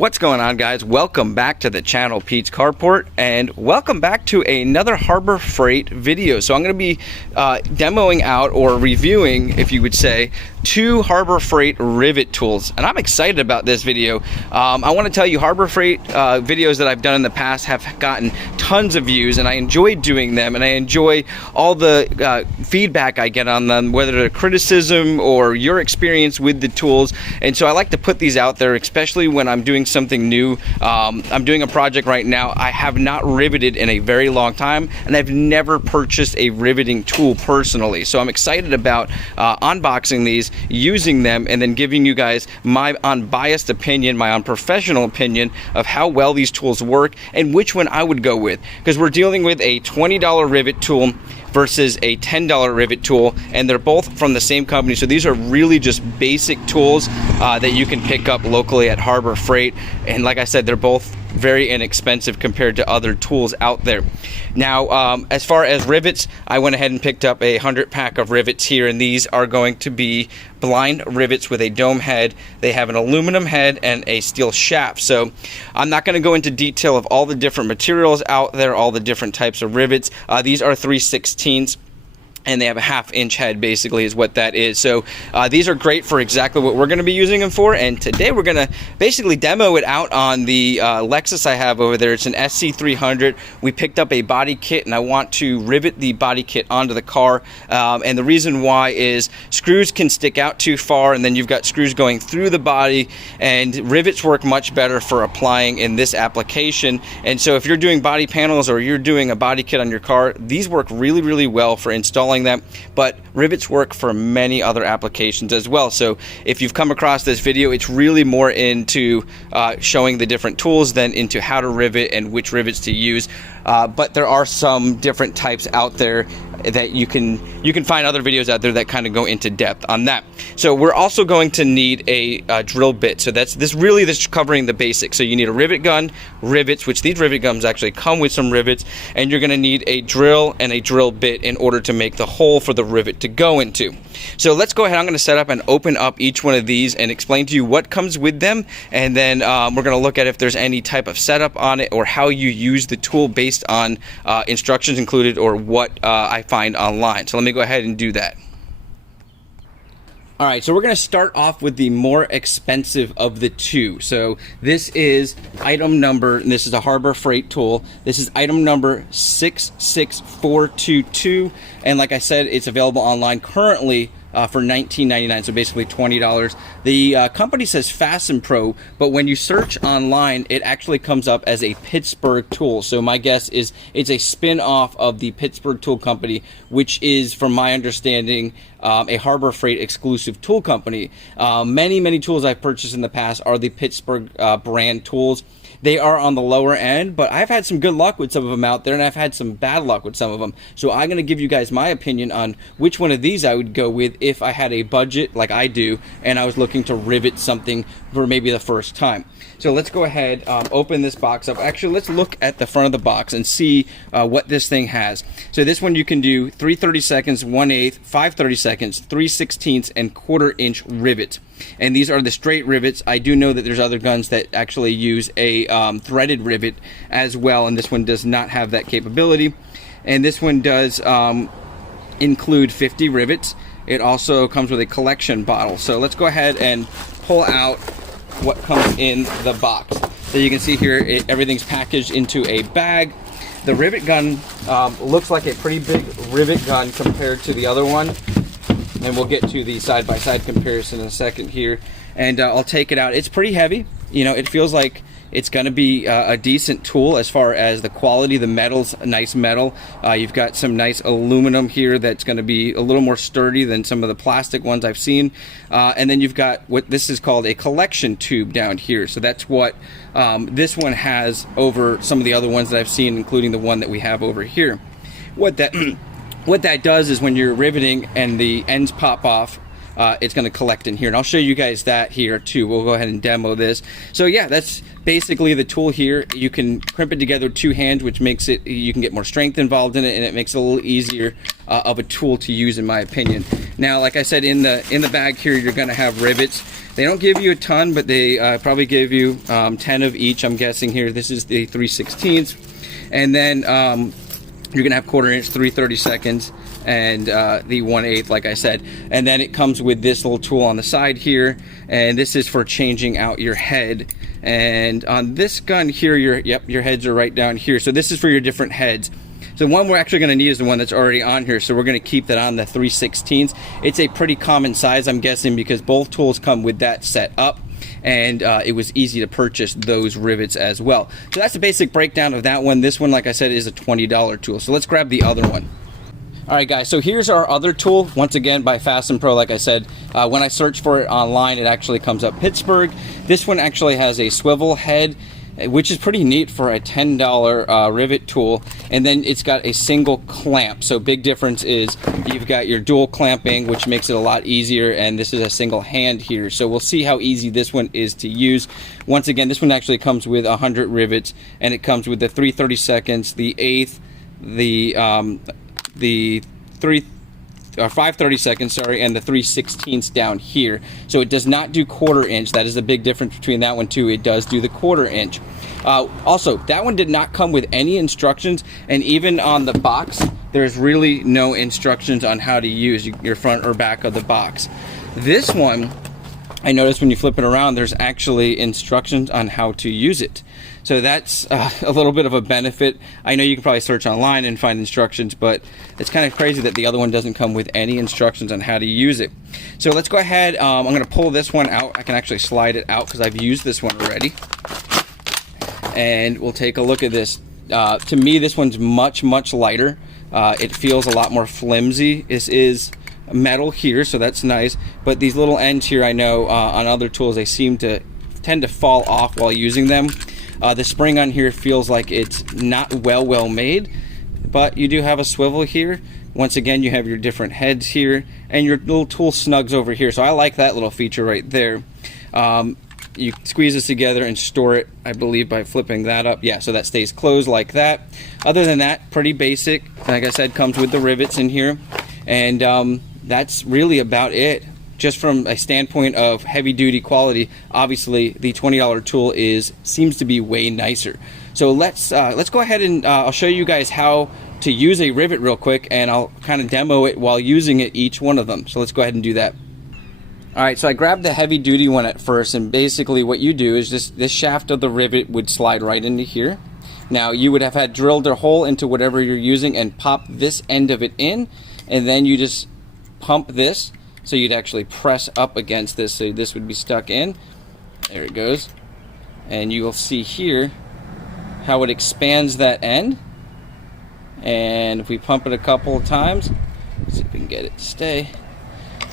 What's going on, guys? Welcome back to the channel, Pete's Carport, and welcome back to another Harbor Freight video. So I'm going to be demoing out, or reviewing, if you would say, two Harbor Freight rivet tools, and I'm excited about this video. I want to tell you, Harbor Freight videos that I've done in the past have gotten tons of views, and I enjoy doing them, and I enjoy all the feedback I get on them, whether they're criticism or your experience with the tools. And so I like to put these out there, especially when I'm doing something new. I'm doing a project right now. I have not riveted in a very long time, and I've never purchased a riveting tool personally. So I'm excited about unboxing these, using them, and then giving you guys my unbiased opinion, my unprofessional opinion of how well these tools work and which one I would go with. Because we're dealing with a $20 rivet tool versus a $10 rivet tool, and they're both from the same company. So these are really just basic tools that you can pick up locally at Harbor Freight. And like I said, they're both very inexpensive compared to other tools out there. Now, as far as rivets, I went ahead and picked up a 100-pack of rivets here, and these are going to be blind rivets with a dome head. They have an aluminum head and a steel shaft. So I'm not going to go into detail of all the different materials out there, all the different types of rivets. These are 3/16, and they have a 1/2-inch head, basically, is what that is. So these are great for exactly what we're going to be using them for. And today we're going to basically demo it out on the Lexus I have over there. It's an SC300. We picked up a body kit, and I want to rivet the body kit onto the car. And the reason why is screws can stick out too far, and then you've got screws going through the body, and rivets work much better for applying in this application. And so if you're doing body panels or you're doing a body kit on your car, these work really, really well for installing them, but rivets work for many other applications as well. So if you've come across this video, it's really more into showing the different tools than into how to rivet and which rivets to use. But there are some different types out there that you can find other videos out there that kind of go into depth on that. So we're also going to need a drill bit. So this covering the basics. So you need a rivet gun, rivets, which these rivet guns actually come with some rivets, and you're going to need a drill and a drill bit in order to make the hole for the rivet to go into. So let's go ahead. I'm going to set up and open up each one of these and explain to you what comes with them, and then we're going to look at if there's any type of setup on it or how you use the tool based on instructions included or what I find online. So let me go ahead and do that. All right, so we're going to start off with the more expensive of the two. So this is item number, and this is a Harbor Freight tool. This is item number 66422, and like I said, it's available online currently for $19.99, so basically $20. The company says Fastenpro, but when you search online, it actually comes up as a Pittsburgh tool. So my guess is it's a spin-off of the Pittsburgh Tool Company, which is, from my understanding, a Harbor Freight exclusive tool company. Many tools I've purchased in the past are the Pittsburgh brand tools. They are on the lower end, but I've had some good luck with some of them out there, and I've had some bad luck with some of them. So I'm going to give you guys my opinion on which one of these I would go with if I had a budget like I do, and I was looking to rivet something for maybe the first time. So let's go ahead, open this box up. Actually, let's look at the front of the box and see what this thing has. So this one you can do 3/32, 1/8, 5/32, 3/16, and 1/4-inch rivets. And these are the straight rivets. I do know that there's other guns that actually use a threaded rivet as well, and this one does not have that capability. And this one does include 50 rivets. It also comes with a collection bottle. So let's go ahead and pull out what comes in the box. So you can see here, everything's packaged into a bag. The rivet gun looks like a pretty big rivet gun compared to the other one. And we'll get to the side-by-side comparison in a second here. And I'll take it out. It's pretty heavy. You know, it feels like it's going to be a decent tool as far as the quality. The metal's a nice metal. You've got some nice aluminum here that's going to be a little more sturdy than some of the plastic ones I've seen. And then you've got what this is called a collection tube down here. So that's what this one has over some of the other ones that I've seen, including the one that we have over here. What that does is when you're riveting and the ends pop off, it's going to collect in here. And I'll show you guys that here too. We'll go ahead and demo this. So yeah, that's basically the tool here. You can crimp it together with 2 hands, which makes it, you can get more strength involved in it, and it makes it a little easier of a tool to use, in my opinion. Now, like I said, in the bag here, you're going to have rivets. They don't give you a ton, but they probably give you 10 of each, I'm guessing here. This is the 3/16, and then you're gonna have 1/4 inch, 3/32, and the 1/8, like I said. And then it comes with this little tool on the side here, and this is for changing out your head. And on this gun here, your heads are right down here. So this is for your different heads. So the one we're actually going to need is the one that's already on here, so we're going to keep that on the 3/16. It's a pretty common size, I'm guessing, because both tools come with that set up, and it was easy to purchase those rivets as well. So that's the basic breakdown of that one. This one, like I said, is a $20 tool. So let's grab the other one. All right, guys, so here's our other tool, once again by Fastenpro. Like I said, when I search for it online, it actually comes up Pittsburgh. This one actually has a swivel head, which is pretty neat for a $10 rivet tool, and then it's got a single clamp. So big difference is you've got your dual clamping, which makes it a lot easier, and this is a single hand here. So we'll see how easy this one is to use. Once again, this one actually comes with 100 rivets, and it comes with the 3/32, the 1/8, the 5/32, sorry, and the 3/16 down here. So it does not do 1/4 inch. That is a big difference between that one too. It does do the 1/4 inch. Also, that one did not come with any instructions, and even on the box, there's really no instructions on how to use your front or back of the box. This one, I noticed when you flip it around, there's actually instructions on how to use it. So that's a little bit of a benefit. I know you can probably search online and find instructions, but it's kind of crazy that the other one doesn't come with any instructions on how to use it. So let's go ahead. I'm going to pull this one out. I can actually slide it out because I've used this one already. And we'll take a look at this. To me, this one's much, much lighter. It feels a lot more flimsy. This is metal here, so that's nice. But these little ends here, I know on other tools, they tend to fall off while using them. The spring on here feels like it's not well made, but you do have a swivel here. Once again, you have your different heads here, and your little tool snugs over here. So I like that little feature right there. You squeeze this together and store it, I believe, by flipping that up. Yeah, so that stays closed like that. Other than that, pretty basic. Like I said, comes with the rivets in here, and that's really about it. Just from a standpoint of heavy duty quality, obviously the $20 tool seems to be way nicer. So let's go ahead and I'll show you guys how to use a rivet real quick, and I'll kind of demo it while using it, each one of them. So let's go ahead and do that. All right, so I grabbed the heavy duty one at first, and basically what you do is this shaft of the rivet would slide right into here. Now you would have had drilled a hole into whatever you're using and pop this end of it in, and then you just pump this. So you'd actually press up against this, so this would be stuck in. There it goes. And you will see here how it expands that end. And if we pump it a couple of times, let's see if we can get it to stay.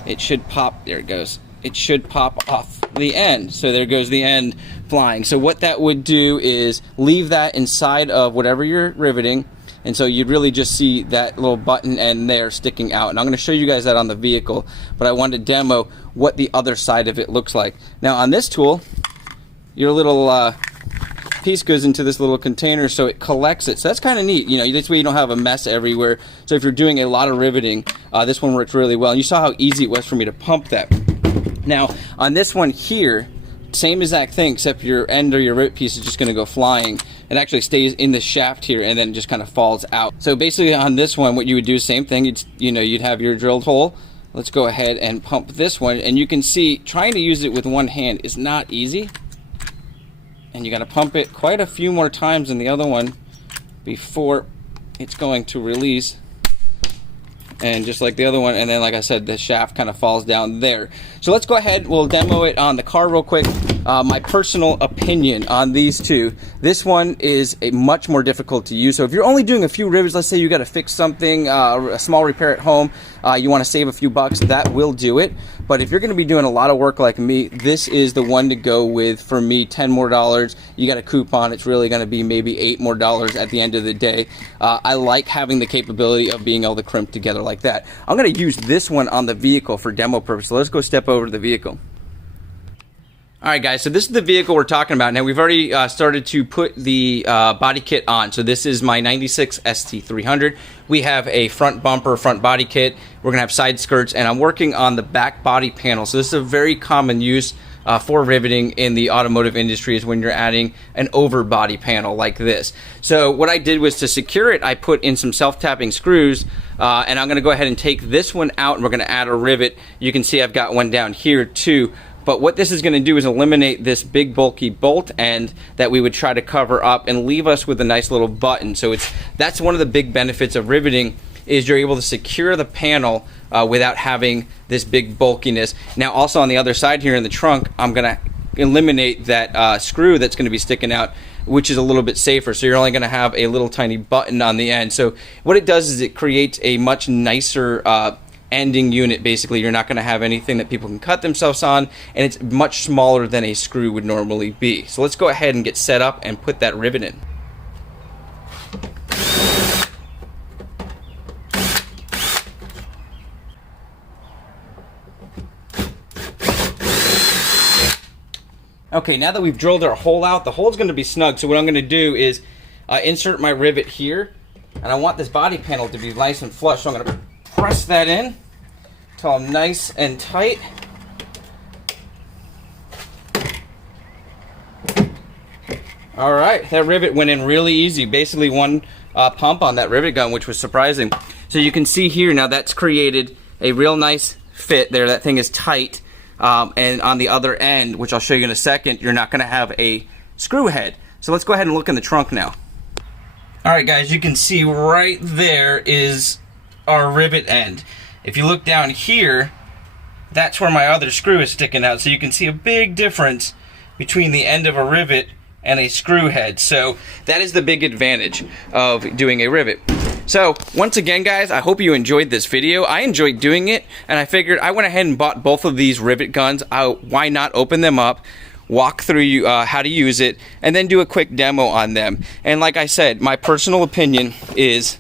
It should pop, there it goes. It should pop off the end. So there goes the end flying. So what that would do is leave that inside of whatever you're riveting. And so you'd really just see that little button end there sticking out. And I'm going to show you guys that on the vehicle, but I wanted to demo what the other side of it looks like. Now on this tool, your little piece goes into this little container, so it collects it. So that's kind of neat. You know, this way you don't have a mess everywhere. So if you're doing a lot of riveting, this one works really well. And you saw how easy it was for me to pump that. Now on this one here, same exact thing, except your end or your rivet piece is just going to go flying. It actually stays in the shaft here and then just kind of falls out. So basically on this one, what you would do, same thing. You'd have your drilled hole. Let's go ahead and pump this one, and you can see trying to use it with one hand is not easy. And you got to pump it quite a few more times than the other one before it's going to release. And just like the other one, and then like I said, the shaft kind of falls down there. So let's go ahead, we'll demo it on the car real quick. my personal opinion on these two, this one is a much more difficult to use. So if you're only doing a few rivets, let's say you got to fix something, a small repair at home, you want to save a few bucks, that will do it. But if you're going to be doing a lot of work like me, this is the one to go with. For me, $10 more. You got a coupon, it's really going to be maybe $8 more at the end of the day. I like having the capability of being able to crimp together like that. I'm going to use this one on the vehicle for demo purpose. So let's go step over to the vehicle. All right, guys, so this is the vehicle we're talking about. Now, we've already started to put the body kit on. So this is my 96 ST300. We have a front bumper, front body kit. We're going to have side skirts, and I'm working on the back body panel. So this is a very common use for riveting in the automotive industry, is when you're adding an over body panel like this. So what I did was, to secure it, I put in some self-tapping screws, and I'm going to go ahead and take this one out, and we're going to add a rivet. You can see I've got one down here too. But what this is going to do is eliminate this big bulky bolt end that we would try to cover up and leave us with a nice little button. So that's one of the big benefits of riveting, is you're able to secure the panel without having this big bulkiness. Now also on the other side here in the trunk, I'm going to eliminate that screw that's going to be sticking out, which is a little bit safer. So you're only going to have a little tiny button on the end. So what it does is it creates a much nicer ending unit. Basically, you're not going to have anything that people can cut themselves on, and it's much smaller than a screw would normally be. So let's go ahead and get set up and put that rivet in. Okay, now that we've drilled our hole out, the hole's going to be snug. So what I'm going to do is insert my rivet here, and I want this body panel to be nice and flush. So I'm going to press that in until I'm nice and tight. All right, that rivet went in really easy. Basically one pump on that rivet gun, which was surprising. So you can see here now that's created a real nice fit there. That thing is tight. And on the other end, which I'll show you in a second, you're not going to have a screw head. So let's go ahead and look in the trunk now. All right, guys, you can see right there is our rivet end. If you look down here, that's where my other screw is sticking out. So you can see a big difference between the end of a rivet and a screw head. So that is the big advantage of doing a rivet. So once again, guys, I hope you enjoyed this video. I enjoyed doing it, and I figured I went ahead and bought both of these rivet guns. Why not open them up, walk through how to use it, and then do a quick demo on them. And like I said, my personal opinion is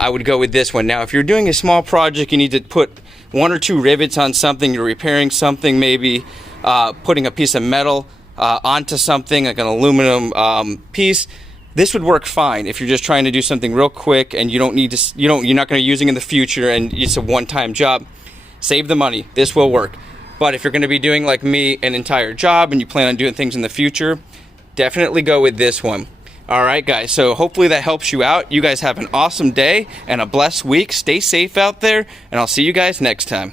I would go with this one. Now, if you're doing a small project, you need to put 1 or 2 rivets on something, you're repairing something, maybe putting a piece of metal onto something, like an aluminum piece, this would work fine. If you're just trying to do something real quick and you don't need to, you're not going to be using it in the future and it's a one-time job, save the money. This will work. But if you're going to be doing, like me, an entire job and you plan on doing things in the future, definitely go with this one. All right, guys, so hopefully that helps you out. You guys have an awesome day and a blessed week. Stay safe out there, and I'll see you guys next time.